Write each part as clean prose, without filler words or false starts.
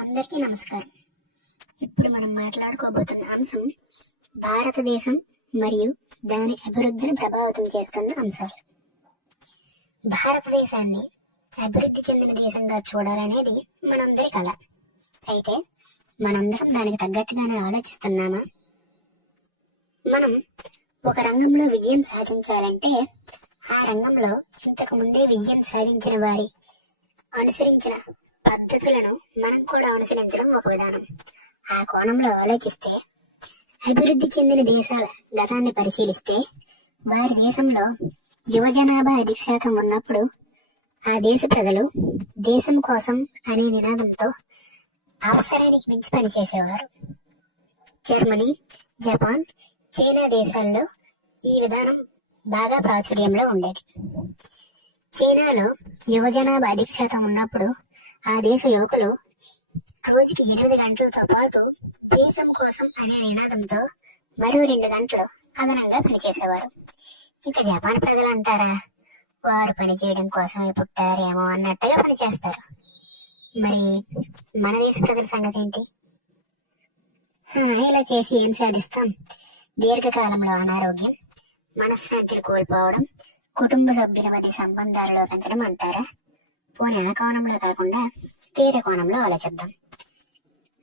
అందరికీ నమస్కారం. ఇప్పుడు మనం మాట్లాడుకోబోతున్న అంశం భారతదేశం మరియు దాని అభివృద్ధిని ప్రభావితం చేస్తున్న అంశాలు. భారతదేశాన్ని అభివృద్ధి చెందిన దేశంగా చూడాలనేది మనందరి కల. అయితే మనందరం దానికి తగ్గట్టుగానే ఆలోచిస్తున్నామా? మనం ఒక రంగంలో విజయం సాధించాలంటే ఆ రంగంలో ఇంతకు ముందే విజయం సాధించిన వారి అనుసరించిన పద్ధతులను మనం కూడా అనుసరించడం ఒక విధానం. ఆ కోణంలో ఆలోచిస్తే అభివృద్ధి చెందిన దేశాల గతాన్ని పరిశీలిస్తే వారి దేశంలో యువ జనాభా అధిక శాతం ఉన్నప్పుడు ఆ దేశ ప్రజలు దేశం కోసం అనే నినాదంతో అవసరానికి మించి పనిచేసేవారు. జర్మనీ, జపాన్, చైనా దేశాల్లో ఈ విధానం బాగా ప్రాచుర్యంలో ఉండేది. చైనాలో యువ జనాభా అధిక శాతం ఉన్నప్పుడు ఆ దేశ యువకులు రోజుకి 8 గంటలతో పాటు దేశం కోసం అనే నినాదంతో మరో 2 గంటలు అదనంగా పనిచేసేవారు. ఇంకా జపాన్ ప్రజలు అంటారా, వారు పనిచేయడం కోసమే పుట్టారేమో అన్నట్టుగా పనిచేస్తారు. మరి మన దేశ ప్రజల సంగతి ఏంటి? ఇలా చేసి ఏం సాధిస్తాం? దీర్ఘకాలంలో అనారోగ్యం, మనశ్శాంతిని కోల్పోవడం, కుటుంబ సభ్యుల మధ్య సంబంధాలలో పెంచడం అంటారా? పోనీ ఆ కోణంలో కాకుండా వేరే కోణంలో ఆలోచిద్దాం.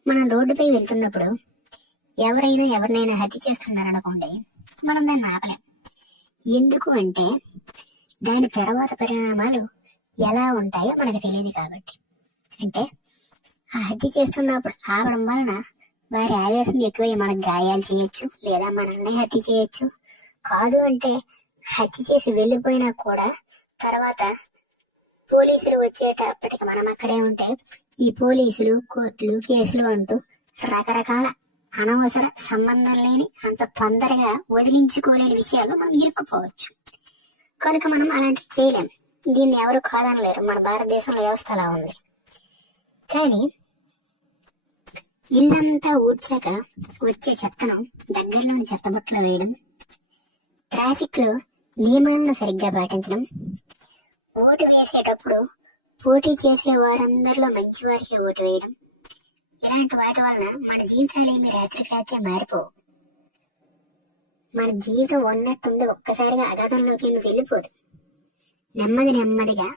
మనం రోడ్డుపై వెళ్తున్నప్పుడు ఎవరైనా ఎవరినైనా హత్య చేస్తున్నారనుకోండి, మనం దాన్ని ఆపలేం. ఎందుకు అంటే దాని తర్వాత పరిణామాలు ఎలా ఉంటాయో మనకు తెలియదు కాబట్టి. అంటే ఆ హత్య చేస్తున్నప్పుడు ఆపడం వలన వారి ఆవేశం ఎక్కువై మనకు గాయాలు చేయొచ్చు, లేదా మనల్ని హత్య చేయొచ్చు. కాదు అంటే హత్య చేసి వెళ్ళిపోయినా కూడా తర్వాత పోలీసులు వచ్చేటప్పటికి మనం అక్కడే ఉంటే ఈ పోలీసులు, కోర్టులు, కేసులు అంటూ రకరకాల అనవసర సంబంధం లేని అంత తొందరగా వదిలించుకోలేని విషయాలు మనం ఇరుక్కుపోవచ్చు. కనుక మనం అలాంటివి చేయలేం. దీన్ని ఎవరు కాదనలేరు. మన భారతదేశంలో వ్యవస్థ అలా ఉంది. కానీ ఇల్లంతా ఊడ్చాక వచ్చే చెత్తను దగ్గరలోని చెత్తబుట్టలో వేయడం, ట్రాఫిక్ లో నియమాలను సరిగ్గా పాటించడం, ఓటు వేసేటప్పుడు పోటీ చేసే వారందరిలో మంచి వారికి ఓటు వేయడం, ఇలాంటి వాటి వలన మన జీవితాలు ఏమి రాత్రికి రాత్రే మారిపోవు. మన జీవితం ఉన్నట్టుండి ఒక్కసారిగా అగాధంలోకి ఏమి వెళ్ళిపోదు. నెమ్మదిగా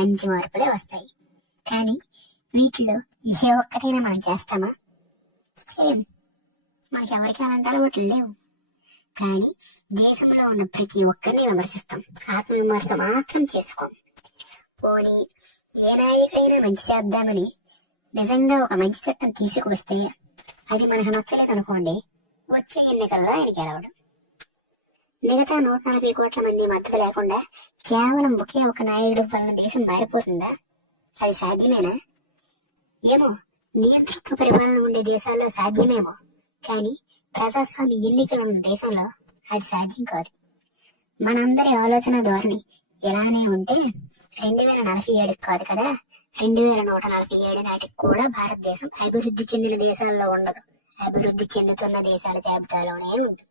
మంచి మార్పులే వస్తాయి. కానీ వీటిలో ఏ ఒక్కటైనా మనం చేస్తామా? చేయం. మనకి ఎవరికి అలాంటి అలవాట్లు లేవు. కానీ దేశంలో ఉన్న ప్రతి ఒక్కరిని విమర్శిస్తాం. ఆత్మవిమర్శ మాత్రం చేసుకోం. పోనీ ఏ నాయకుడైనా మంచి చేద్దామని నిజంగా ఒక మంచి చట్టం తీసుకువస్తే అది మనకు నచ్చలేదు అనుకోండి, వచ్చే ఎన్నికల్లో ఆయన గెలవడం. మిగతా 140 కోట్ల మంది మద్దతు లేకుండా కేవలం ఒకే ఒక నాయకుడి వల్ల దేశం మారిపోతుందా? అది సాధ్యమేనా? ఏమో, నియంతృత్వ పరిపాలన ఉండే దేశాల్లో సాధ్యమేమో, కానీ ప్రజాస్వామ్య ఎన్నికలు ఉన్న దేశంలో అది సాధ్యం కాదు. మనందరి ఆలోచన ధోరణి ఇలానే ఉంటే 2047 కాదు కదా, 2147 నాటికి కూడా భారతదేశం అభివృద్ధి చెందిన దేశాల్లో ఉండదు. అభివృద్ధి చెందుతున్న దేశాల జాబితాలోనే ఉంటుంది.